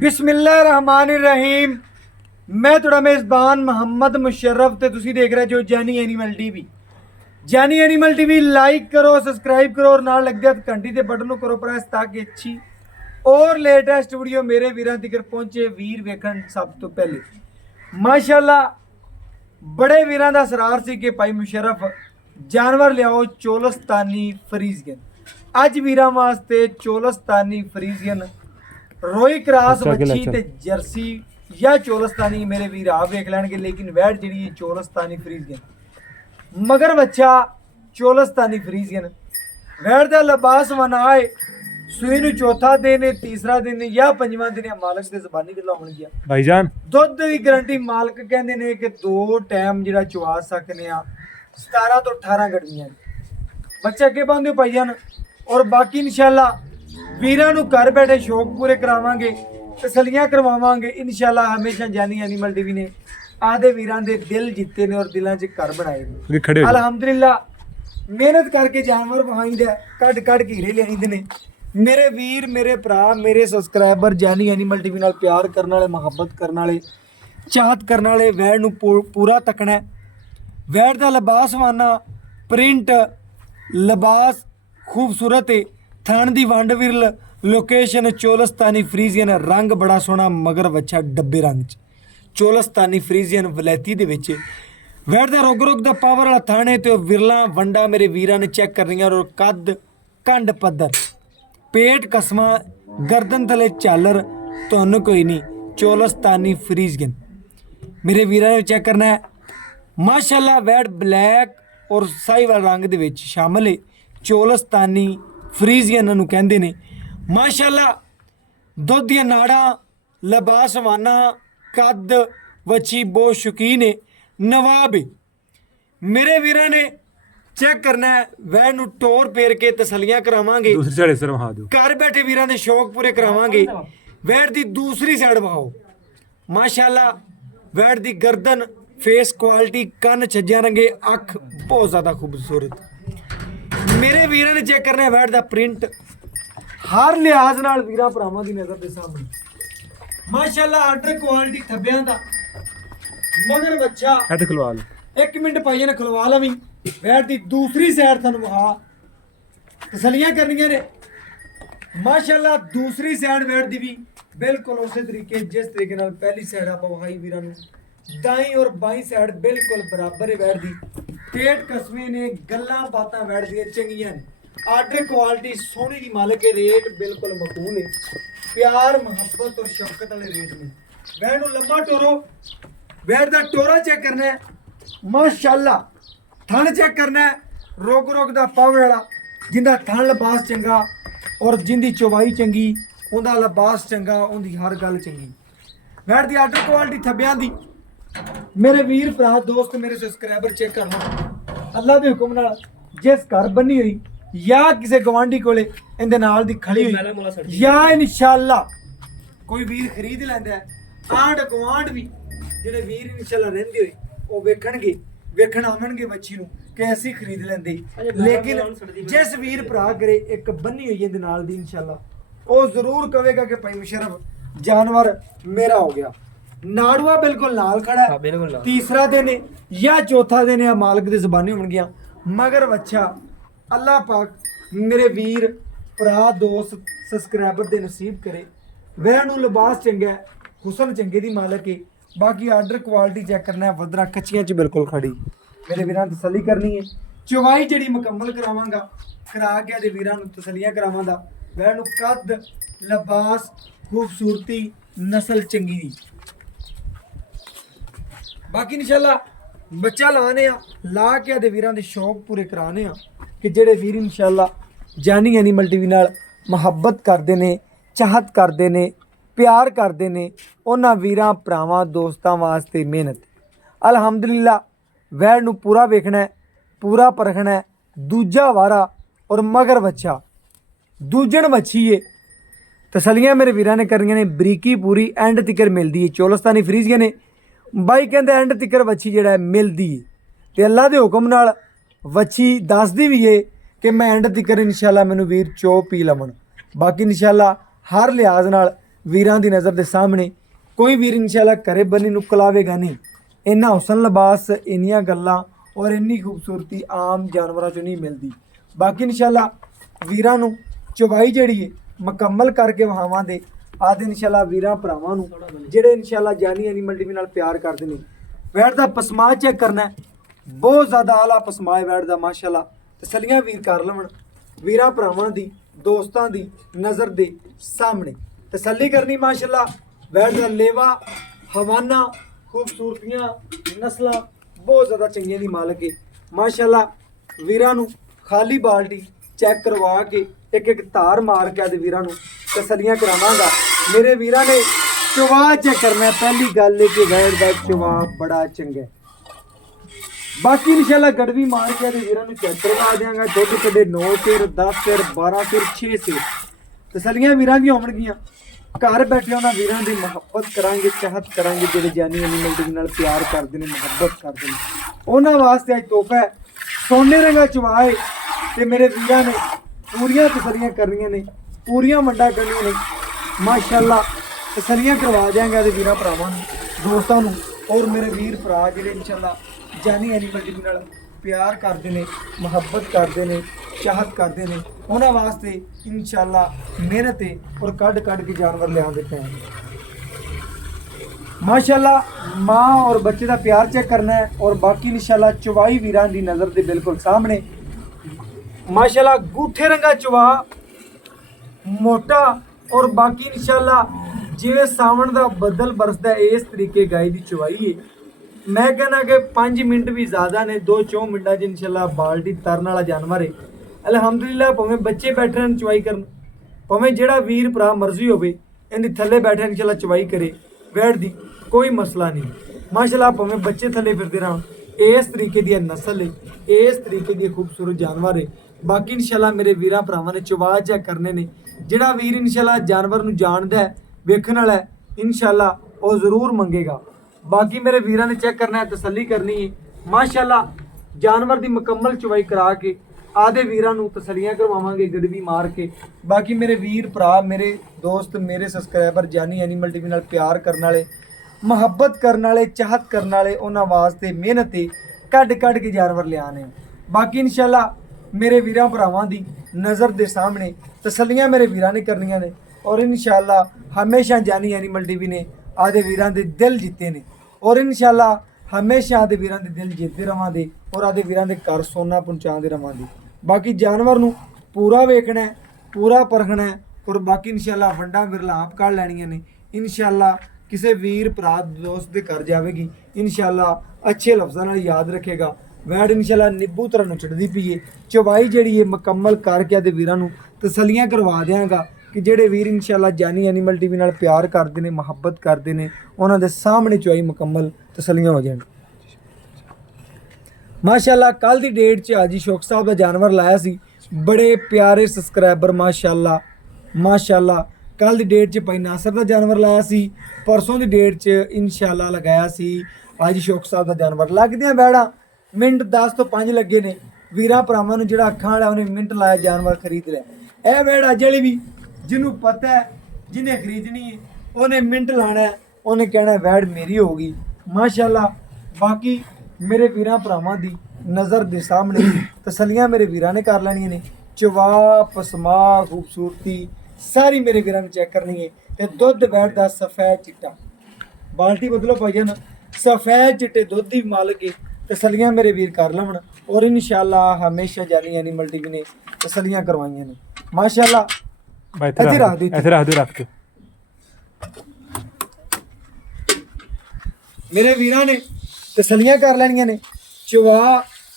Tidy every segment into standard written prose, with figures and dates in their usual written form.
बिस्मिल्लाहिर्रहमानिर्रहीम। मैं थोड़ा मेज़बान मोहम्मद मुशर्रफ ते तुसी देख रहे जो Jenny animal TV. Jenny animal TV like करो, सब्सक्राइब करो और नाल लग दिया घंटी के बटन करो प्रेस ताकि अच्छी और लेटेस्ट वीडियो मेरे वीरां तक पहुंचे। वीर वेखण सब तो पहले माशाल्लाह बड़े वीरां दा सरार सी कि भाई मुशर्रफ जानवर लियाओ चोलस्तानी फ्रीजियन। अज वीरां वास्ते चोलस्तानी फ्रीजियन रोई क्रास मच्छी ते जर्सी या चोलस्तानी मेरे वीर आप वेख लैणगे। लेकिन वैट जी चोलस्तानी फ्रीजियन मगर बच्चा चोलस्तानी फ्रीजियन वैट का लिबास मनाए सूई नूं चौथा दिन तीसरा दिन या पंजवां दिन मालक की जबानी गल्लां होणगियां भाईजान। दुध की गारंटी मालक कहंदे ने कि 2 टाइम जिहड़ा चवा सकने आ 17 तो 18 गड्डियां बच्चे अगे पांदे भाईजान। और बाकी इंशाल्लाह वीरां नूं घर बैठे शौक पूरे करावांगे, तसलियां करवावांगे इंशाल्लाह। हमेशा जानी एनिमल टीवी ने आधे वीरां दे दिल जीते ने और दिलां 'च घर बनाए ने। अल्हम्दुलिल्लाह मेहनत करके जानवर वहाईंदा कट कट के हीरे लियाईंदे ने। मेरे वीर मेरे भरा मेरे सबसक्राइबर जानी एनिमल टीवी नाल प्यार करने वाले, मुहब्बत करने वाले, चाहत करने वाले वैड़ नूं पूरा तकना है। वैड़ दा लिबास माना प्रिंट लिबास खूबसूरत है। थान दी वंड विरल लोकेशन चोलस्तानी फ्रीजियन रंग बड़ा सोहना मगर वच्छा डब्बे रंग च चोलस्तानी फ्रीजियन वलैती दे विच वैड़ दा रोग दा पावर वाला थाने ते विरला वंडा मेरे वीरां ने चेक कर रही और कद कंड पद्धर पेट कसमा गर्दन थले झालर तुहानूं कोई नहीं चोलस्तानी फ्रीजियन मेरे वीरां ने चेक करना है। माशाल्लाह वैड़ ब्लैक और साहिवाल रंग दे विच शामिल है। चोलस्तानी फ्रीजियन नूं कहंदे ने। माशाल्लाह दुध दियां नाड़ां लिबास वाना कद वच्छी बहुत शौकीन है नवाब है। मेरे वीरां ने चेक करना है वैन नूं टोर फेर के तसलियां करावांगे। दूसरी साइड सर वहा दो घर बैठे वीरां दे शौक पूरे करावांगे। वैट दी दूसरी साइड वहाओ। माशाल्लाह वैट दी गर्दन फेस क्वालिटी कन छज्जियां रंगे अख बहुत ज़्यादा खूबसूरत। मेरे वीरां ने चेक करना है वैट दा प्रिंट हर लिहाज नाल वीरां भरावां दी नज़र दे सामने। माशाल्लाह आर्डर क्वालिटी थब्बियां दा मगर बच्चा ऐ खुलवा लो। 1 मिनट पाइए ना खुलवा लवी। वैट दी दूसरी साइड थानू वहा तसलियां करनियां ने। माशाल्लाह दूसरी साइड वैट दी भी बिल्कुल उसी तरीके जिस तरीके नाल पहली साइड आप वहाई वीरां नूं दाई और बाई साइड बिल्कुल बराबर है। वैट दी पेट कसमे ने गल्लां बातां वैट दियां चंगियां ने। आर्डर क्वालिटी सोहनी दी मालक है। रेट बिल्कुल मकबूल है। प्यार मुहब्बत और शफकत वाले रेट में वैट नूं लम्मा टोरो। वैट दा टोरा चेक करना है। माशाल्लाह थन चेक करना है। रोग दा पावर वाला जिंदा थन लिबास चंगा और जिंदी चौवाई चंगी उनका लिबास चंगा उनकी हर गल चंगी। वैट दी आर्डर क्वालिटी थब्बियां दी मेरे वीर भरा दोस्त मेरे सबसक्राइबर चेक कर लो। अल्लाह के हुक्म नाल जिस घर बनी हुई या किसी गवांढी कोले इहदे नाल दी खड़ी हुई या इंशाअल्लाह कोई वीर खरीद लैंदा है आंड गुआंढ भी जिहड़े वीर इंशाअल्लाह रहिंदे होए ਉਹ ਵੇਖਣਗੇ ਵੇਖਣ ਆਵਣਗੇ ਬੱਚੀ ਨੂੰ ਕਿ ਅਸੀਂ ਖਰੀਦ ਲੈਂਦੇ। ਲੇਕਿਨ ਜਿਸ ਵੀਰ ਭਰਾ ਕਰੇ ਇੱਕ ਬੰਨੀ ਹੋਈ ਇਹਦੇ ਨਾਲ ਦੀ ਇੰਸ਼ਾਅੱਲਾ ਉਹ ਜ਼ਰੂਰ ਕਹੇਗਾ ਕਿ ਭਾਈ ਮੁਸ਼ਰਫ ਜਾਨਵਰ ਮੇਰਾ ਹੋ ਗਿਆ। ਨਾੜੂਆ ਬਿਲਕੁਲ ਨਾਲ ਖੜਾ ਹੈ। ਤੀਸਰਾ ਦਿਨ ਜਾਂ ਚੌਥਾ ਦਿਨ ਆ ਮਾਲਕ ਦੀ ਜ਼ਬਾਨੀ ਹੋਣਗੀਆਂ ਮਗਰ ਬੱਚਾ ਅੱਲਾਹ ਪਾਕ ਮੇਰੇ ਵੀਰ ਭਰਾ ਦੋਸਤ ਸਬਸਕ੍ਰਾਈਬਰ ਦੇ ਨਸੀਬ ਕਰੇ। ਵੈਣ ਨੂੰ ਲਿਬਾਸ ਚੰਗਾ ਹੁਸਨ ਚੰਗੇ ਦੀ ਮਾਲਕ ਹੈ। बाकी आर्डर क्वालिटी चेक करना है वधरा कच्चियां च बिल्कुल खड़ी मेरे वीरां तसली करनी है। चवाई जी मुकम्मल करावांगा करा के दे वीरां तसलियां करावांगा। वैन नूं कद लिबास खूबसूरती नस्ल चंगी दी। बाकी इंशाअल्लाह बच्चा लाने ला के दे वीरां दे शौक पूरे कराने कि जेड़े वीर इंशाअल्लाह जानी एनिमल टीवी नाल मुहब्बत करदे ने चाहत करदे ने प्यार करते हैं उन्होंने वीरां भरावां दोस्तों वास्ते मेहनत। अलहमदुलिल्लाह वैड़ नूं पूरा वेखना है पूरा परखना है। दूजा वारा और मगर बच्चा दूजन मच्छी है। तसलियां मेरे वीरां ने करियां ने बरीकी पूरी एंड तिकर मिलती है। चोलस्तानी फ्रीजियन ने बाई कहते एंड तिकर वच्छी जिहड़ा मिलती है तो अल्लाह के हुक्म नाल वच्छी दसदी भी है कि मैं एंड तिकर इंशाअल्लाह मैनूं वीर चो पी लवन। बाकी इंशाअल्लाह हर लिहाज नाल ਵੀਰਾਂ ਦੀ ਨਜ਼ਰ ਦੇ ਸਾਹਮਣੇ ਕੋਈ ਵੀਰ ਇਨਸ਼ਾਅੱਲਾ ਘਰੇ ਬੰਨੀ ਨੂੰ ਕਲਾਵੇਗਾ ਨਹੀਂ। ਇੰਨਾ ਹੁਸਨ ਲਿਬਾਸ, ਇੰਨੀਆਂ ਗੱਲਾਂ ਔਰ ਇੰਨੀ ਖੂਬਸੂਰਤੀ ਆਮ ਜਾਨਵਰਾਂ 'ਚੋਂ ਨਹੀਂ ਮਿਲਦੀ। ਬਾਕੀ ਇਨਸ਼ਾਅੱਲਾ ਵੀਰਾਂ ਨੂੰ ਚਵਾਈ ਜਿਹੜੀ ਹੈ ਮੁਕੰਮਲ ਕਰਕੇ ਵਹਾਵਾਂ ਦੇ ਆਦੇ ਇਨਸ਼ਾਅੱਲਾ ਵੀਰਾਂ ਭਰਾਵਾਂ ਨੂੰ ਜਿਹੜੇ ਇਨਸ਼ਾਅੱਲਾ ਜਾਨੀ ਐਨੀਮਲ ਟੀਵੀ ਨਾਲ ਪਿਆਰ ਕਰਦੇ ਨੇ। ਵੈੜ ਦਾ ਪਸਮਾ ਚੈੱਕ ਕਰਨਾ ਹੈ, ਬਹੁਤ ਜ਼ਿਆਦਾ ਆਲਾ ਪਸਮਾ ਹੈ ਵੈੜ ਦਾ ਮਾਸ਼ਾਅੱਲਾ। ਤਸੱਲੀਆਂ ਵੀਰ ਕਰ ਲਵਣ ਵੀਰਾਂ ਭਰਾਵਾਂ ਦੀ, ਦੋਸਤਾਂ ਦੀ ਨਜ਼ਰ ਦੇ ਸਾਹਮਣੇ ਤਸੱਲੀ ਕਰਨੀ ਮਾਸ਼ਾਅੱਲਾ। ਵੈੜ ਦਾ ਲੇਵਾ, ਹਵਾਨਾ, ਖੂਬਸੂਰਤੀਆਂ, ਨਸਲਾਂ ਬਹੁਤ ਜ਼ਿਆਦਾ ਚੰਗੀਆਂ ਦੀ ਮਾਲਕ ਹੈ ਮਾਸ਼ਾਅੱਲਾ। ਵੀਰਾਂ ਨੂੰ ਖਾਲੀ ਬਾਲਟੀ ਚੈੱਕ ਕਰਵਾ ਕੇ ਇੱਕ ਇੱਕ ਧਾਰ ਮਾਰ ਕੇ ਆਦੇ ਵੀਰਾਂ ਨੂੰ ਤਸੱਲੀਆਂ ਕਰਾਵਾਂਗਾ। ਮੇਰੇ ਵੀਰਾਂ ਨੇ ਚਵਾ ਚੈੱਕ ਕਰਨਾ। ਪਹਿਲੀ ਗੱਲ ਹੈ ਕਿ ਵੈੜ ਦਾ ਚਵਾ ਬੜਾ ਚੰਗਾ ਹੈ। ਬਾਕੀ ਇਨਸ਼ਾਅੱਲਾ ਗੜਵੀ ਮਾਰ ਕੇ ਆਦੇ ਵੀਰਾਂ ਨੂੰ ਚੈੱਕ ਕਰਵਾ ਦਿਆਂਗਾ। ਦੁੱਧ ਕੱਢੇ 9 ਸਿਰ, 10 ਸਿਰ, 12 ਸਿਰ, 6 ਸਿਰ ਤਸੱਲੀਆਂ ਵੀਰਾਂ ਦੀਆਂ ਹੋਣਗੀਆਂ। ਘਰ ਬੈਠੇ ਉਹਨਾਂ ਵੀਰਾਂ ਦੀ ਮੁਹੱਬਤ ਕਰਾਂਗੇ, ਚਾਹਤ ਕਰਾਂਗੇ ਜਿਹੜੇ ਜਾਨੀ ਐਨੀਮਲ ਟੀਵੀ ਨਾਲ ਪਿਆਰ ਕਰਦੇ ਨੇ, ਮੁਹੱਬਤ ਕਰਦੇ ਨੇ। ਉਹਨਾਂ ਵਾਸਤੇ ਅੱਜ ਤੋਹਫਾ ਹੈ, ਸੋਨੇ ਰੰਗਾ ਚਵਾਏ ਤੇ ਮੇਰੇ ਵੀਰਾਂ ਨੇ ਪੂਰੀਆਂ ਤਸੱਲੀਆਂ ਕਰਨੀਆਂ ਨੇ, ਪੂਰੀਆਂ ਮੰਡਾ ਕਰਨੀਆਂ ਨੇ ਮਾਸ਼ਾਅੱਲਾ। ਤਸੱਲੀਆਂ ਕਰਵਾ ਦਿਆਂਗੇ ਤੇ ਵੀਰਾਂ ਭਰਾਵਾਂ ਨੂੰ, ਦੋਸਤਾਂ ਨੂੰ। ਔਰ ਮੇਰੇ ਵੀਰ ਭਰਾ ਜਿਹੜੇ ਇਨਸ਼ਾਅੱਲਾ ਜਾਨੀ ਐਨੀਮਲ ਟੀਵੀ ਨਾਲ ਪਿਆਰ ਕਰਦੇ ਨੇ, ਮੁਹੱਬਤ ਕਰਦੇ ਨੇ, ਚਾਹਤ ਕਰਦੇ ਨੇ, ਉਹਨਾਂ ਵਾਸਤੇ ਇਨਸ਼ਾਅੱਲਾ ਮਿਹਨਤ ਹੈ ਔਰ ਕੱਢ ਕੇ ਜਾਨਵਰ ਲਿਆ ਦਿੱਤੇ हैं माशाल्लाह। माँ और बच्चे का प्यार चेक करना है और बाकी इंशाल्लाह चवाई वीरां दी नज़र के बिल्कुल सामने माशाल्लाह। गूठे रंगा चवा मोटा और बाकी इंशाल्लाह जिवें सावन का बदल बरसदा इस तरीके गाय की चवाई है। मैं कहना कि 5 मिनट भी ज़्यादा ने, 2-4 मिनटा इंशाल्लाह बाल्टी तरन वाला जानवर है अलहमदुलिल्लाह। भावें बच्चे बैठे हैं चवाई करन, भावें जिहड़ा वीर भरा मर्जी होवे इहदी थल्ले बैठे इंशाल्लाह चवाई करे वैड़ दी, कोई मसला नहीं माशाल्लाह। भावें बच्चे थल्ले फिरदे रहन, इस तरीके दी नस्ल है, इस तरीके दी खूबसूरत जानवर है। बाकी इंशाल्लाह मेरे वीरां भरावां ने चवा चेक करने ने। जिहड़ा वीर इंशाल्लाह जानवर नूं जाणदा है, वेखण वाला है, इंशाल्लाह वो जरूर मंगेगा। बाकी मेरे वीरां ने चेक करना है, तसल्ली करनी है माशाल्लाह। जानवर दी मुकम्मल चवाई करा के आधे वीरां नूं तसल्लियां करवावांगे गड़वी मार के। बाकी मेरे वीर भरा, मेरे दोस्त, मेरे सबसक्राइबर जानी एनिमल टीवी नाल प्यार करने वाले, मुहब्बत करने वाले, चाहत करने वाले, उन्हां वास्ते मेहनत कढ़ के जानवर लियाने। बाकी इंशाल्लाह मेरे वीरां भरावां दी नज़र दे सामने तसल्लियां मेरे वीरां ने करनियां ने और इंशाल्लाह हमेशा जानी एनिमल टीवी ने आधे वीरां दे दिल जीते ने और इंशाल्लाह हमेशा आधे वीरां दे दिल जीतते रवांगे और आधे वीरां दे घर सोना पहुँचाते रवांगे। बाकी जानवर नूं पूरा वेखना है, पूरा परखना है और बाकी इंशाल्लाह वंडा विरलाप कर लैनियां ने। इंशाल्लाह किसी वीर भरा दोस्त के घर जाएगी, इंशाल्लाह अच्छे लफ्ज़ों नाल याद रखेगा। वैड़ इंशाल्लाह निब्बू तरह नचड़दी पई है। चवाई जिहड़ी है मुकम्मल करके आदे वीरां नूं तसल्लियां करवा देंगा कि जेड़े वीर इंशाल्लाह जानी एनिमल टीवी नाल प्यार करते हैं, मुहब्बत करते हैं, उन्हां दे सामने चवाई मुकम्मल तसल्लियां हो जाण माशाल्लाह। कल दी डेट च हाजी शौक साहब का जानवर लाया सी, बड़े प्यारे सबसक्राइबर माशाल्लाह माशाल्लाह। कल दी डेट च भाई नासर का जानवर लाया सी, परसों की डेट च इंशाल्लाह लगाया सी हाजी शौक साहब का जानवर। लगदियां बैड़ा मिनट 10 तो 5 लगे ने। वीरां भरावां नूं जिहड़ा अखां वाला उन्हें मिनट लाया जानवर खरीद लिया। यह बैड़ अज वाली भी जिन्हों पता है, जिन्हें खरीदनी है उन्हें मिनट लाना है, उन्हें कहना वैड़ मेरी होगी माशाल्लाह। बाकी मेरे वीरां भरावां दी नज़र दे सामने तसल्लियां मेरे वीरां ने कर लैनियां ने। चवा, पसमा, खूबसूरती सारी मेरे वीरां ने चेक करनी है। ते दुध वैड़ दा सफेद चिट्टा, बाल्टी बदलो भाईजान, सफेद चिट्टे दुध दी मालक है। तसल्लियां मेरे वीर कर लवन और इंशाल्लाह हमेशा जानी एनिमल टीवी ने तसल्लियां करवाइयां ने माशाल्लाह। ऐसे रख दो मेरे वीरां ने तसल्लियां कर लैनियां ने। चवा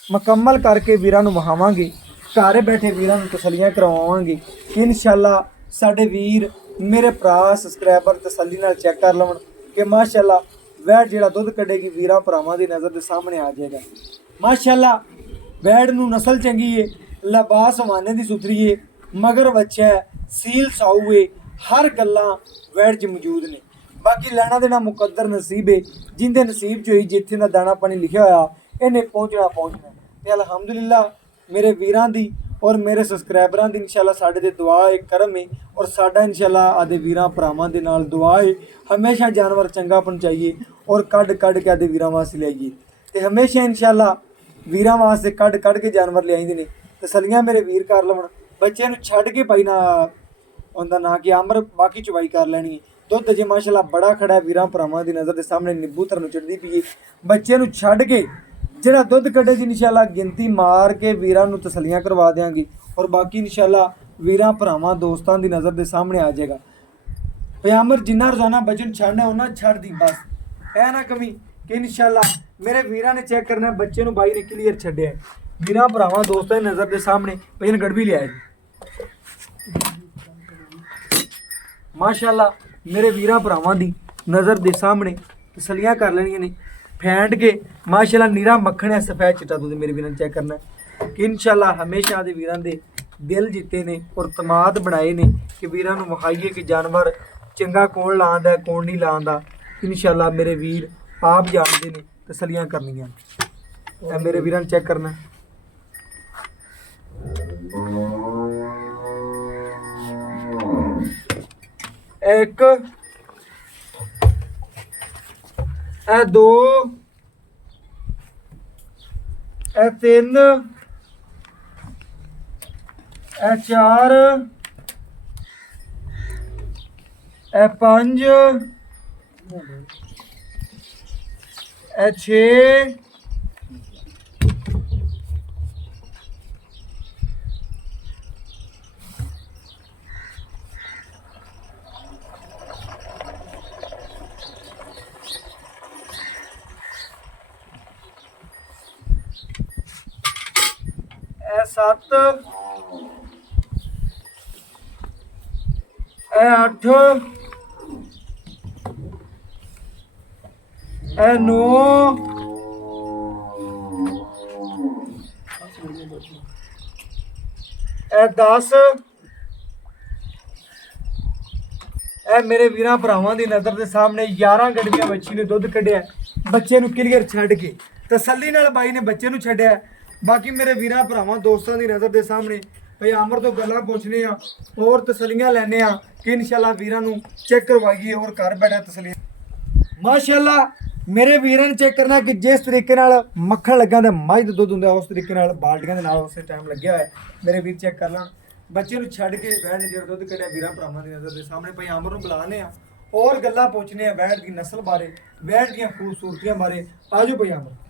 मुकम्मल करके वीरां नूं वहावांगे, घर बैठे वीरां नूं तसल्लियां करवावांगे इंशाल्लाह। साडे वीर मेरे भरा सबसक्राइबर तसल्ली नाल चेक कर लवन कि माशाल्लाह वैड़ जिहड़ा दुध कढेगी वीरां भरावां दी नज़र दे सामने आ जाएगा माशाल्लाह। वैड़ नूं नस्ल चंगी है, लबास हवाने दी सुथरी है, मगर बच्चा है, सील साऊ है, हर गल्लां वैड़ च मौजूद ने। बाकी लैना देना मुकद्दर नसीब है, जिंदे नसीब च होई जिथे दा दाना पानी लिखिया होया इन्हें पहुँचना ते अलहमदुलिल्लाह मेरे वीरां दी ਔਰ ਮੇਰੇ ਸਬਸਕ੍ਰਾਈਬਰਾਂ ਦੀ ਇਨਸ਼ਾਅੱਲਾ ਸਾਡੇ ਤੇ ਦੁਆ ਹੈ, ਕਰਮ ਹੈ ਔਰ ਸਾਡਾ ਇਨਸ਼ਾਅੱਲਾ ਆਦੇ ਵੀਰਾਂ ਭਰਾਵਾਂ ਦੇ ਨਾਲ ਦੁਆ ਹੈ ਹਮੇਸ਼ਾ ਜਾਨਵਰ ਚੰਗਾ ਪਹੁੰਚਾਈਏ ਔਰ ਕੱਢ ਕੇ ਆਦੇ ਵੀਰਾਂ ਵਾਸਤੇ ਲਿਆਈਏ ਤੇ ਹਮੇਸ਼ਾ ਇਨਸ਼ਾਅੱਲਾ ਵੀਰਾਂ ਵਾਸਤੇ ਕੱਢ ਕੇ ਜਾਨਵਰ ਲਿਆਈਦੇ ਨੇ। ਤਸੱਲੀਆਂ ਮੇਰੇ ਵੀਰ ਕਰ ਲਵਣ, ਬੱਚੇ ਨੂੰ ਛੱਡ ਕੇ ਭਾਈ ਨਾ ਉਹਦਾ ਨਾਂ ਕਿ ਅਮਰ ਬਾਕੀ ਚਵਾਈ ਕਰ ਲੈਣੀ। ਦੁੱਧ ਜੇ ਮਾਸ਼ਾਅੱਲਾ ਬੜਾ ਖੜਾ ਹੈ ਵੀਰਾਂ ਭਰਾਵਾਂ ਦੀ ਨਜ਼ਰ ਦੇ ਸਾਹਮਣੇ ਨਿੰਬੂ ਧਰਨ ਚੜਦੀ ਪਈ ਬੱਚੇ ਨੂੰ ਛੱਡ ਕੇ ਜਿਹੜਾ ਦੁੱਧ ਕੱਢੇ ਦੀ ਇਨਸ਼ਾਅੱਲਾ ਗਿਣਤੀ ਮਾਰ ਕੇ ਵੀਰਾਂ ਨੂੰ ਤਸੱਲੀਆਂ ਕਰਵਾ ਦਿਆਂਗੇ ਔਰ ਬਾਕੀ ਇਨਸ਼ਾਅੱਲਾ ਵੀਰਾਂ ਭਰਾਵਾਂ ਦੋਸਤਾਂ ਦੀ ਨਜ਼ਰ ਦੇ ਸਾਹਮਣੇ ਆ ਜਾਏਗਾ। ਪਿਆਮਰ ਜਿੰਨਾ ਰੋਜ਼ਾਨਾ ਬੱਚੇ ਨੂੰ ਛੱਡਣਾ ਉਹਨਾਂ ਛੱਡ ਦੀ ਬਸ ਇਹ ਨਾ ਕਮੀ ਕਿ ਇਨਸ਼ਾਅੱਲਾ ਮੇਰੇ ਵੀਰਾਂ ਨੇ ਚੈੱਕ ਕਰਨਾ ਬੱਚੇ ਨੂੰ ਬਾਈ ਨੇ ਕਲੀਅਰ ਛੱਡਿਆ ਵੀਰਾਂ ਭਰਾਵਾਂ ਦੋਸਤਾਂ ਦੀ ਨਜ਼ਰ ਦੇ ਸਾਹਮਣੇ ਭਜਨ ਗੜਬੀ ਲਿਆਏ ਮਾਸ਼ਾਅੱਲਾ ਮੇਰੇ ਵੀਰਾਂ ਭਰਾਵਾਂ ਦੀ ਨਜ਼ਰ ਦੇ ਸਾਹਮਣੇ ਤਸੱਲੀਆਂ ਕਰ ਲੈਣੀਆਂ ਨੇ ਫੈਂਟ ਕੇ ਮਾਸ਼ਾਅੱਲਾ ਨੀਰਾ ਮੱਖਣ ਹੈ ਸਫੈਦ ਚਿੱਟਾ ਦੁੱਧ ਮੇਰੇ ਵੀਰਾਂ ਨੇ ਚੈੱਕ ਕਰਨਾ ਕਿ ਇਨਸ਼ਾਅੱਲਾ ਹਮੇਸ਼ਾ ਦੇ ਵੀਰਾਂ ਦੇ ਦਿਲ ਜਿੱਤੇ ਨੇ ਔਰ ਤਮਾਦ ਬਣਾਏ ਨੇ ਕਿ ਵੀਰਾਂ ਨੂੰ ਵਿਖਾਈਏ ਕਿ ਜਾਨਵਰ ਚੰਗਾ ਕੌਣ ਲਾਉਂਦਾ ਕੌਣ ਨਹੀਂ ਲਾਉਂਦਾ। ਇਨਸ਼ਾਅੱਲਾ ਮੇਰੇ ਵੀਰ ਆਪ ਜਾਣਦੇ ਨੇ ਤਸੱਲੀਆਂ ਕਰਨੀਆਂ। ਇਹ ਮੇਰੇ ਵੀਰਾਂ ਨੇ ਚੈੱਕ ਕਰਨਾ ਇੱਕ ਇਹ ਦੋ ਇਹ ਤਿੰਨ ਇਹ ਚਾਰ ਇਹ ਪੰਜ ਇਹ ਛੇ ਇਹ ਸੱਤ ਇਹ ਅੱਠ ਇਹ ਨੌ ਇਹ 10 ਇਹ ਮੇਰੇ ਵੀਰਾਂ ਭਰਾਵਾਂ ਦੀ ਨਜ਼ਰ ਦੇ ਸਾਹਮਣੇ 11 ਗੜਵੀਆਂ ਬੱਚੀ ਨੇ ਦੁੱਧ ਕੱਢਿਆ ਬੱਚੇ ਨੂੰ ਕਲੀਅਰ ਛੱਡ ਕੇ ਤਸੱਲੀ ਨਾਲ ਬਾਈ ਨੇ ਬੱਚੇ ਨੂੰ ਛੱਡਿਆ। ਬਾਕੀ ਮੇਰੇ ਵੀਰਾਂ ਭਰਾਵਾਂ ਦੋਸਤਾਂ ਦੀ ਨਜ਼ਰ ਦੇ ਸਾਹਮਣੇ ਭਈ ਆਮਰ ਤੋਂ ਗੱਲਾਂ ਪੁੱਛਨੇ ਆ ਹੋਰ ਤਸੱਲੀਆਂ ਲੈਣੇ ਆ ਕਿ ਇਨਸ਼ਾਅੱਲਾ ਵੀਰਾਂ ਨੂੰ ਚੈੱਕ ਕਰਵਾਈਏ ਔਰ ਘਰ ਬੈਠਾ ਤਸੱਲੀਆਂ ਮਾਸ਼ਾਅੱਲਾ ਮੇਰੇ ਵੀਰਾਂ ਨੇ ਚੈੱਕ ਕਰਨਾ ਕਿ ਜਿਸ ਤਰੀਕੇ ਨਾਲ ਮੱਖਣ ਲੱਗਾ ਤੇ ਮੱਝ ਦਾ ਦੁੱਧ ਹੁੰਦਾ ਉਸ ਤਰੀਕੇ ਨਾਲ ਬਾਲਟੀਆਂ ਦੇ ਨਾਲ ਉਸੇ ਟਾਈਮ ਲੱਗਿਆ ਹੋਇਆ ਮੇਰੇ ਵੀਰ ਚੈੱਕ ਕਰ ਲੈਣ ਬੱਚੇ ਨੂੰ ਛੱਡ ਕੇ ਬੈਠ ਜਿਹੜਾ ਦੁੱਧ ਕੱਢਿਆ ਵੀਰਾਂ ਭਰਾਵਾਂ ਦੀ ਨਜ਼ਰ ਦੇ ਸਾਹਮਣੇ ਭਈ ਆਮਰ ਨੂੰ ਬੁਲਾਣੇ ਆ ਔਰ ਗੱਲਾਂ ਪੁੱਛਨੇ ਆ ਬੈਠ ਦੀ ਨਸਲ ਬਾਰੇ ਬੈਠ ਦੀਆਂ ਖੂਬਸੂਰਤੀਆਂ ਬਾਰੇ ਆਜੋ ਭਈ ਆਮਰ।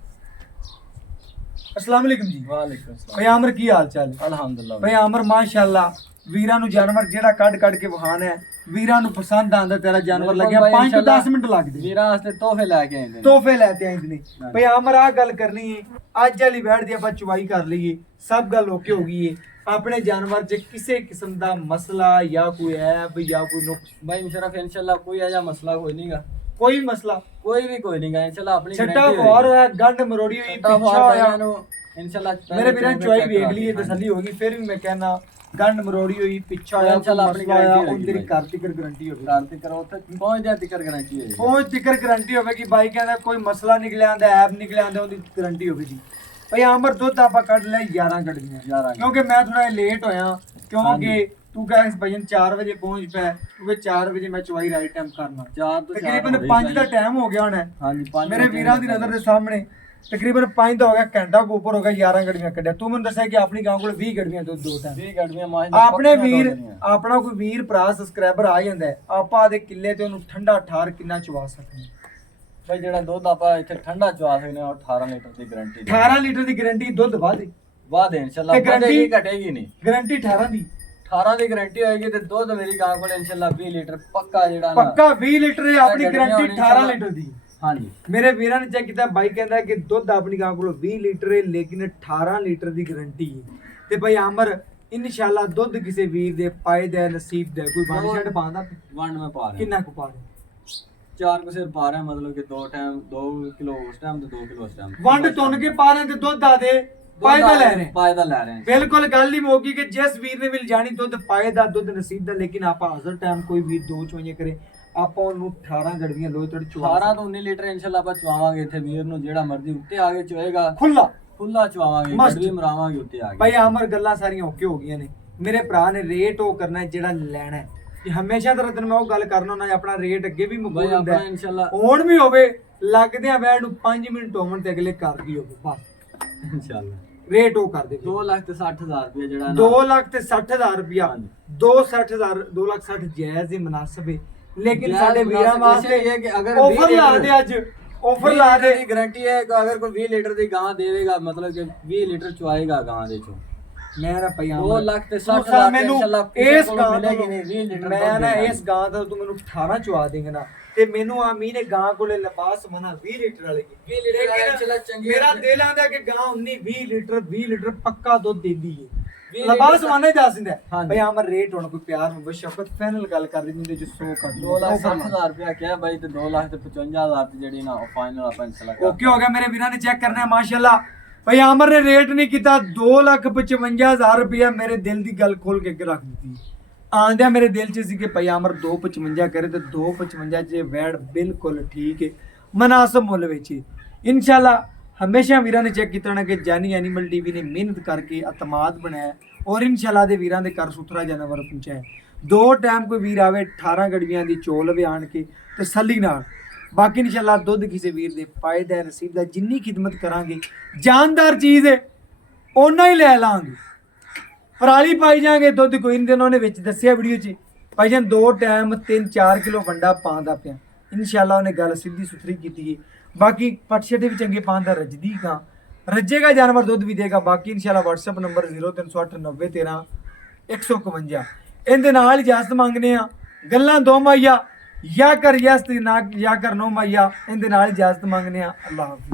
अस्सलाम वालेकुम जी। वालेकुम अस्सलाम। भई आमर की हाल चाल है? अल्हम्दुलिल्लाह। भई आमर माशाअल्लाह ਵੀਰਾਂ ਨੂੰ ਜਾਨਵਰ ਜਿਹੜਾ ਕੱਢ ਕੇ ਵਹਾਣਾ ਹੈ ਵੀਰਾਂ ਨੂੰ ਪਸੰਦ ਆਂਦਾ ਤੇਰਾ ਜਾਨਵਰ ਲੱਗਿਆ 5 ਤੋਂ 10 ਮਿੰਟ ਲੱਗਦੇ ਵੀਰਾਂ ਵਾਸਤੇ ਤੋਹਫੇ ਲੈ ਕੇ ਆਏ ਨੇ ਤੋਹਫੇ ਲੈ ਕੇ ਆਏ ਨੇ ਭਈ ਆਮਰ ਆ ਗੱਲ ਕਰਨੀ ਹੈ ਅੱਜ ਵਾਲੀ ਬੈਠ ਦੀ ਆਪਾਂ ਚੁਵਾਈ ਕਰ ਲਈਏ ਸਭ ਗੱਲ ਓਕੇ ਹੋ ਗਈ ਹੈ ਆਪਣੇ ਜਾਨਵਰ 'ਚ ਕਿਸੇ ਕਿਸਮ ਦਾ ਮਸਲਾ ਜਾਂ ਕੋਈ ਐਬ ਜਾਂ ਕੋਈ ਨੁਕਸ भाई मुशर्रफ इंशाल्लाह कोई ऐसा मसला कोई नहींगा ਕੋਈ ਮਸਲਾ कोई नहींगा इंशाल्लाह अपनी ਛੱਟਾ ਫੁਆਰ ਹੋਇਆ ਗੰਢ ਮਰੋੜੀ ਹੋਈ ਪਿੱਛਾ ਹੋਇਆ इंशाल्लाह ਮੇਰੇ ਵੀਰਾਂ ਚੁਵਾਈ ਵੇਖ ਲਈਏ ਤਸੱਲੀ ਹੋ ਗਈ ਫਿਰ ਵੀ ਮੈਂ ਕਹਿਣਾ ਗੰਢ ਮਰੋੜੀ ਹੋਈ ਪਿੱਛਾ ਹੋਇਆ इंशाल्लाह अपनी गारंटी ਉਹ ਤੇਰੀ ਘਰ ਤੀਕਰ ਗਰੰਟੀ ਹੋਵੇ गारंटी करो तक पहुंच जाए तिकर गारंटी है ਪਹੁੰਚ ਤੀਕਰ ਗਰੰਟੀ ਹੋਵੇ ਕਿ ਬਾਈ ਕਹਿੰਦਾ ਕੋਈ ਮਸਲਾ ਨਿਕਲਿਆ ਆਂਦਾ ਐਬ ਨਿਕਲਿਆ ਆਂਦਾ ਉਹਦੀ ਗਰੰਟੀ ਹੋਵੇਗੀ। ਭਈ ਆਮਰ ਦੁੱਧ ਆਪਾਂ ਕੱਢ ਲਿਆ 11 ਕੱਢੀਆਂ 11 ਕਿਉਂਕਿ ਮੈਂ ਥੋੜਾ ਲੇਟ ਹੋਇਆ ਕਿਉਂਕਿ ਤੂੰ ਕਹੇ ਭਜਨ 4 ਵਜੇ ਪਹੁੰਚ ਪਿਆ ਕਿਉਂਕਿ 4 ਵਜੇ ਮੈਂ ਚਵਾਈ ਰਾਈਟ ਟਾਈਮ ਕਰਨਾ 4 तो ਤਕਰੀਬਨ 5 ਦਾ ਟਾਈਮ ਹੋ ਗਿਆ ਹੋਣਾ। हां जी 5 ਮੇਰੇ ਵੀਰਾਂ ਦੀ ਨਜ਼ਰ ਦੇ ਸਾਹਮਣੇ ਤਕਰੀਬਨ 5 ਦਾ ਹੋ ਗਿਆ ਘੰਟਾ ਕੋ ਉੱਪਰ ਹੋ ਗਿਆ 11 ਗੜੀਆਂ ਕੱਢਿਆ ਤੂੰ ਮੈਨੂੰ ਦੱਸਿਆ ਕਿ ਆਪਣੀ ਗਾਂ ਕੋਲ 20 ਗੜੀਆਂ ਦੁੱਧ ਦੋ ਟਾਈਮ 20 ਗੜੀਆਂ ਮਾਂ ਆਪਣੇ ਵੀਰ ਆਪਣਾ ਕੋਈ ਵੀਰ ਭਰਾ ਸਬਸਕ੍ਰਾਈਬਰ ਆ ਜਾਂਦਾ ਹੈ ਆਪਾਂ ਦੇ ਕਿੱਲੇ ਤੇ ਉਹਨੂੰ ਠੰਡਾ ਠਾਰ ਕਿੰਨਾ ਚਵਾ ਸਕਦੇ ਭਾਈ ਜਿਹੜਾ ਦੁੱਧ ਆਪਾਂ ਇੱਥੇ ਠੰਡਾ ਚਵਾ ਸਕਦੇ ਹਾਂ ਉਹ 18 ਲੀਟਰ ਦੀ ਗਾਰੰਟੀ 18 ਲੀਟਰ ਦੀ ਗਾਰੰਟੀ ਦੁੱਧ ਵਾਦੇ ਵਾਦੇ ਇਨਸ਼ਾਅੱਲਾ ਵਧੇਗੀ ਘਟੇਗੀ ਨਹੀਂ ਗਾਰੰਟੀ 18 ਦੀ 18 ਦੀ ਗਾਰੰਟੀ ਹੋਏਗੀ ਤੇ ਦੁੱਧ ਮੇਰੀ ਗਾਂ ਕੋਲ ਇਨਸ਼ਾਅੱਲਾ 20 ਲੀਟਰ ਪੱਕਾ ਜਿਹੜਾ ਨਾ ਪੱਕਾ 20 ਲੀਟਰ ਹੈ ਆਪਣੀ ਗਾਰੰਟੀ 18 ਲੀਟਰ ਦੀ। ਹਾਂਜੀ ਮੇਰੇ ਵੀਰਾਂ ਨੇ ਚੈੱਕ ਕੀਤਾ ਬਾਈ ਕਹਿੰਦਾ ਕਿ ਦੁੱਧ ਆਪਣੀ ਗਾਂ ਕੋਲ 20 ਲੀਟਰ ਹੈ ਲੇਕਿਨ 18 ਲੀਟਰ ਦੀ ਗਾਰੰਟੀ ਹੈ ਤੇ ਭਾਈ ਆਮਰ ਇਨਸ਼ਾਅੱਲਾ ਦੁੱਧ ਕਿਸੇ ਵੀਰ ਦੇ ਪਾਏ ਦਾ ਨਸੀਬ ਦਾ ਕੋਈ ਵੰਡ ਛੱਡ ਪਾਉਂਦਾ ਵੰਡ ਮੈਂ ਪਾ ਰਿਹਾ ਕਿੰਨਾ ਕੁ ਪਾ ਰਿਹਾ 4 ਕੁ ਸਿਰ ਪਾ ਰਿਹਾ ਮਤਲਬ ਕਿ 2 ਟਾਈਮ 2 ਕਿਲੋ ਉਸ ਟਾਈਮ ਤੇ 2 ਕਿਲੋ ਉਸ ਟਾਈਮ ਵੰਡ ਤੁੰਨ ਕੇ ਪਾ ਰਹੇ ਤੇ ਦੁੱਧ ਆ ਦੇ ਪਾਇਦਾ ਲੈ ਰਹੇ ਪਾਇਦਾ ਲੈ ਰਹੇ ਬਿਲਕੁਲ ਗੱਲ ਹੀ ਮੋਗੀ ਕਿ ਜਿਸ ਵੀਰ ਨੇ ਮਿਲ ਜਾਣੀ ਦੁੱਧ ਪਾਇਦਾ ਦੁੱਧ ਨਸੀਬ ਦਾ ਲੇਕਿਨ ਆਪਾਂ ਹਾਜ਼ਰ ਟਾਈਮ ਕੋਈ ਵੀਰ ਦੋ ਚੋਈਆਂ ਕਰੇ ਆਪਾਂ ਉਹਨੂੰ 18 ਗੜਵੀਆਂ ਲੋਏ ਤੜ ਚਵਾ 18 ਤੋਂ 19 ਲੀਟਰ ਇਨਸ਼ਾਅੱਲਾ ਆਪਾਂ ਚਵਾਵਾਂਗੇ ਇੱਥੇ ਵੀਰ ਨੂੰ ਜਿਹੜਾ ਮਰਜ਼ੀ ਉੱਤੇ ਆ ਕੇ ਚੋਏਗਾ ਖੁੱਲਾ ਖੁੱਲਾ ਚਵਾਵਾਂਗੇ ਮਸਤ। ਗੱਡੀ ਮਰਾਵਾਂਗੇ ਉੱਤੇ ਆ ਭਾਈ ਕੇ ਆਮਰ ਗੱਲਾਂ ਸਾਰੀਆਂ ਓਕੇ ਹੋ ਗਈਆਂ ਨੇ। ਮੇਰੇ ਭਰਾ ਨੇ ਰੇਟ ਉਹ ਕਰਨਾ ਹੈ ਜਿਹੜਾ ਲੈਣਾ ਹੈ। ਕਿ ਹਮੇਸ਼ਾ ਤਰ੍ਹਾਂ ਤੈਨੂੰ ਮੈਂ ਉਹ ਗੱਲ ਕਰਨਾ ਹੁੰਦਾ ਆਪਣਾ ਰੇਟ ਅੱਗੇ ਵੀ ਭਾਈ ਮਕਬੂਲ ਹੁੰਦਾ ਆਪਣਾ ਹੈ। ਇਨਸ਼ਾਅੱਲਾ ਹੁਣ ਵੀ ਹੋਵੇ ਲੱਗਦੇ ਆ ਵੈੜ ਨੂੰ 5 ਮਿੰਟ ਹੋਣ ਤੇ ਅਗਲੇ ਕਰਦੀ ਹੋਵੇ ਬਸ ਇਨਸ਼ਾਅੱਲਾ ਰੇਟ ਉਹ ਕਰ ਦੇ 2,60,000 ਰੁਪਏ ਜਿਹੜਾ 2 ਲੱਖ ਤੇ 60,000 ਰੁਪਇਆ ਹਾਂਜੀ। 2,60,000 2,60,000 ਜਾਇਜ਼ ਹੀ ਮੁਨਾਸਿਬ ਹੈ ਲੇਕਿਨ ਜਾਇਜ਼ ਸਾਡੇ ਵੀਰਾਂ ਮੁਨਾਸਿਬ ਵਾਸਤੇ ਇਹ ਹੈ ਕਿ ਅਗਰ ਆਫਰ 20 ਲਾ ਲੀਟਰ- ਦੇ ਅੱਜ ਆਫਰ ਲਾ ਦੇ ਦੀ ਗਾਰੰਟੀ ਹੈ ਕਿ ਅਗਰ ਕੋਈ 20 ਲੀਟਰ ਦੀ ਗਾਂ ਦੇਵੇਗਾ ਮਤਲਬ ਕਿ 20 ਲੀਟਰ ਚੁਆਏਗਾ ਗਾਂ ਦੇ ਚੋਂ ਮੈਂ ਨਾ ਪਈ 2 ਲੱਖ ਤੇ ਤੂੰ 60,000 ਮੈਨੂੰ ਇਨਸ਼ਾਅੱਲਾ ਇਸ ਗਾਂ ਮਿਲੇਗੀ ਤੋਂ ਨਹੀਂ 20 ਲੀਟਰ ਮੈਂ ਨਾ ਇਸ ਗਾਂ ਦਾ ਤੂੰ ਮੈਨੂੰ 18 ਚੁਆ ਦੇਂਗਾ ਨਾ ਤੇ ਮੈਨੂੰ ਆਮੀ ਨੇ ਗਾਂ ਕੋਲੇ ਲਿਬਾਸ ਮਨਾ 20 ਲੀਟਰ ਵਾਲੇ ਕੀ 20 ਲੀਟਰ ਵਾਲੇ ਲੇਕਿਨ ਇਨਸ਼ਾਅੱਲਾ ਚੰਗੀ ਮੇਰਾ ਦਿਲ ਆਂਦਾ ਕਿ ਗਾਂ 20 ਲੀਟਰ ਪੱਕਾ ਦੁੱਧ ਦਿੰਦੀ ਹੈ 20 ਲਿਬਾਸ ਲੀਟਰ ਮਨਾ ਹੀ ਦੱਸ ਦਿੰਦਾ ਹਾਂਜੀ। ਭਈ ਆਮਰ ਰੇਟ ਹੁਣ ਕੋਈ ਪਿਆਰ ਨੂੰ ਬਸ਼ਫਕਤ ਫਾਈਨਲ ਗੱਲ ਕਰ ਦਿੰਦੇ ਜਿਹਦੇ ਚ 100 ਕੱਟ 2,60,000 ਰੁਪਏ ਕਿਹਾ ਬਾਈ ਤੇ 2,55,000 ਦੀ ਜਿਹੜੀ ਨਾ ਫਾਈਨਲ ਆਪਾਂ ਇਨਸ਼ਾਅੱਲਾ ਕਰ ਓਕੇ ਹੋ ਗਿਆ ਮੇਰੇ ਵੀਰਾਂ ਨੇ ਚੈੱਕ ਕਰਨਾ ਹੈ ਮਾਸ਼ਾਅੱਲਾ ਭਈ ਆਮਰ ਨੇ ਰੇਟ ਨਹੀਂ ਕੀਤਾ 2,55,000 ਰੁਪਇਆ ਮੇਰੇ ਦਿਲ ਦੀ ਗੱਲ ਖੋਲ ਕੇ ਅੱਗੇ ਰੱਖ ਦਿੱਤੀ ਆਂਦਿਆਂ ਮੇਰੇ ਦਿਲ 'ਚ ਸੀ ਕਿ ਭਈ ਆਮਰ 2,55 ਕਰੇ ਤੇ 2,55 'ਚ ਵੈੜ ਬਿਲਕੁਲ ਠੀਕ ਹੈ ਮਨਾਸਬ ਮੁੱਲ ਵਿੱਚ ਇਨਸ਼ਾਅੱਲਾ ਹਮੇਸ਼ਾ ਵੀਰਾਂ ਨੇ ਚੈੱਕ ਕੀਤਾ ਨਾ ਕਿ ਜਾਨੀ ਐਨੀਮਲ ਟੀਵੀ ਨੇ ਮਿਹਨਤ ਕਰਕੇ ਅਤਮਾਦ ਬਣਾਇਆ ਔਰ ਇਨਸ਼ਾਅੱਲਾ ਦੇ ਵੀਰਾਂ ਦੇ ਘਰ ਸੁਥਰਾ ਜਾਨਵਰ ਪਹੁੰਚਾਇਆ ਦੋ ਟਾਈਮ ਕੋਈ ਵੀਰ ਆਵੇ 18 ਗੜਵੀਆਂ ਦੀ ਚੋਲ ਲਵੇ ਆਣ ਕੇ ਤਸੱਲੀ ਨਾਲ ਬਾਕੀ ਇਨਸ਼ਾਅੱਲਾ ਦੁੱਧ ਕਿਸੇ ਵੀਰ ਦੇ ਫਾਇਦਾ ਨਸੀਬ ਦਾ ਜਿੰਨੀ ਖਿਦਮਤ ਕਰਾਂਗੇ ਜਾਨਦਾਰ ਚੀਜ਼ ਹੈ ਓਨਾ ਹੀ ਲੈ ਲਾਂਗੇ ਪਰਾਲੀ ਪਾਈ ਜਾਾਂਗੇ ਦੁੱਧ ਕੋਈ ਨਹੀਂ ਦੇਣਾ ਉਹਨੇ ਵਿੱਚ ਦੱਸਿਆ ਵੀਡੀਓ 'ਚ ਭਾਈ ਜਾਨ ਦੋ ਟਾਈਮ 3-4 ਕਿਲੋ ਵੰਡਾ ਪਾਉਂਦਾ ਪਿਆ ਇਨਸ਼ਾਅੱਲਾ ਉਹਨੇ ਗੱਲ ਸਿੱਧੀ ਸੁਥਰੀ ਕੀਤੀ ਹੈ ਬਾਕੀ ਪਟਸ਼ੇ ਵੀ ਚੰਗੇ ਪਾਉਂਦਾ ਰੱਜਦੀ ਕਾਂ ਰੱਜੇਗਾ ਜਾਨਵਰ ਦੁੱਧ ਵੀ ਦੇਗਾ ਬਾਕੀ ਇਨਸ਼ਾਅੱਲਾ WhatsApp ਨੰਬਰ 03089013 ਇਹਦੇ ਨਾਲ ਇਜਾਜ਼ਤ ਮੰਗਨੇ ਆ ਗੱਲਾਂ ਦੋ ਮਾਈਆ ਜਾਂ ਕਰ ਯਸ ਤੇ ਨਾ ਜਾਂ ਕਰ ਨੋ ਮਾਈਆ ਇਹਦੇ ਨਾਲ ਇਜਾਜ਼ਤ ਮੰਗਨੇ ਆ ਅੱਲਾਹ ਹਾਫਿਜ਼।